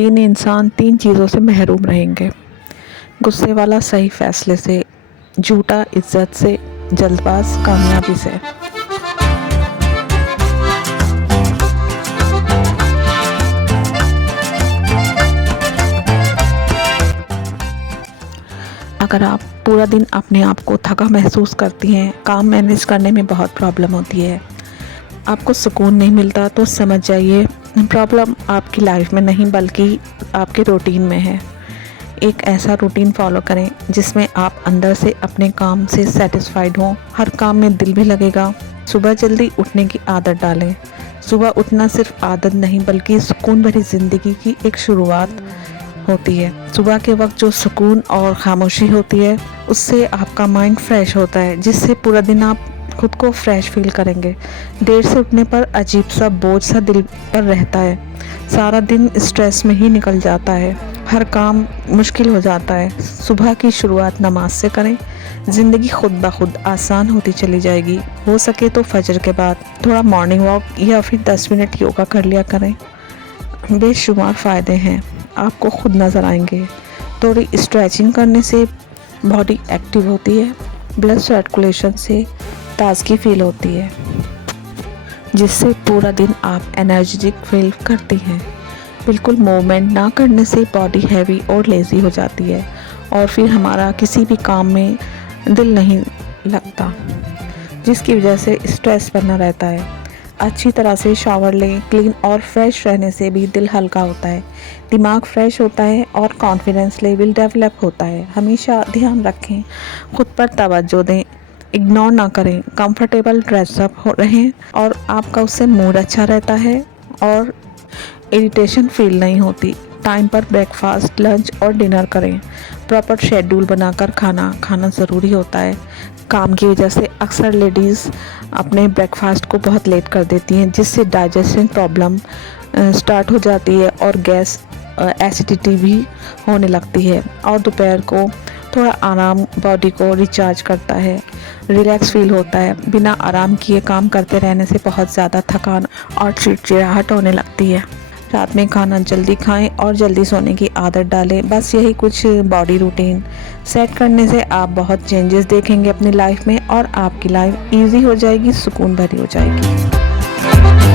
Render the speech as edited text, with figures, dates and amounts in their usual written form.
तीन इंसान तीन चीज़ों से महरूम रहेंगे। गुस्से वाला सही फैसले से, झूठा इज्जत से, जल्दबाज कामयाबी से। अगर आप पूरा दिन अपने आप को थका महसूस करती हैं, काम मैनेज करने में बहुत प्रॉब्लम होती है, आपको सुकून नहीं मिलता, तो समझ जाइए प्रॉब्लम आपकी लाइफ में नहीं बल्कि आपके रूटीन में है। एक ऐसा रूटीन फॉलो करें जिसमें आप अंदर से अपने काम से सेटिस्फाइड हों, हर काम में दिल भी लगेगा। सुबह जल्दी उठने की आदत डालें। सुबह उठना सिर्फ आदत नहीं बल्कि सुकून भरी ज़िंदगी की एक शुरुआत होती है। सुबह के वक्त जो सुकून और खामोशी होती है उससे आपका माइंड फ्रेश होता है, जिससे पूरा दिन आप खुद को फ्रेश फील करेंगे। देर से उठने पर अजीब सा बोझ सा दिल पर रहता है, सारा दिन स्ट्रेस में ही निकल जाता है, हर काम मुश्किल हो जाता है। सुबह की शुरुआत नमाज से करें, ज़िंदगी खुद ब खुद आसान होती चली जाएगी। हो सके तो फजर के बाद थोड़ा मॉर्निंग वॉक या फिर 10 मिनट योगा कर लिया करें। बेशुमार फ़ायदे हैं, आपको खुद नज़र आएंगे। थोड़ी स्ट्रेचिंग करने से बॉडी एक्टिव होती है, ब्लड सर्कुलेशन से ताजगी फील होती है, जिससे पूरा दिन आप एनर्जेटिक फील करती हैं। बिल्कुल मूवमेंट ना करने से बॉडी हैवी और लेज़ी हो जाती है और फिर हमारा किसी भी काम में दिल नहीं लगता, जिसकी वजह से स्ट्रेस बना रहता है। अच्छी तरह से शावर लें, क्लीन और फ्रेश रहने से भी दिल हल्का होता है, दिमाग फ्रेश होता है और कॉन्फिडेंस लेवल डेवलप होता है। हमेशा ध्यान रखें, खुद पर तवज्जो दें, इग्नोर ना करें, कंफर्टेबल ड्रेसअप हो रहें और आपका उससे मूड अच्छा रहता है और इरिटेशन फील नहीं होती। टाइम पर ब्रेकफास्ट, लंच और डिनर करें। प्रॉपर शेड्यूल बनाकर खाना खाना ज़रूरी होता है। काम की वजह से अक्सर लेडीज़ अपने ब्रेकफास्ट को बहुत लेट कर देती हैं, जिससे डाइजेशन प्रॉब्लम स्टार्ट हो जाती है और गैस एसिडिटी भी होने लगती है। और दोपहर को थोड़ा आराम बॉडी को रिचार्ज करता है, रिलैक्स फील होता है। बिना आराम किए काम करते रहने से बहुत ज़्यादा थकान और चिड़चिड़ाहट होने लगती है। रात में खाना जल्दी खाएं और जल्दी सोने की आदत डालें। बस यही कुछ बॉडी रूटीन सेट करने से आप बहुत चेंजेस देखेंगे अपनी लाइफ में और आपकी लाइफ इजी हो जाएगी, सुकून भरी हो जाएगी।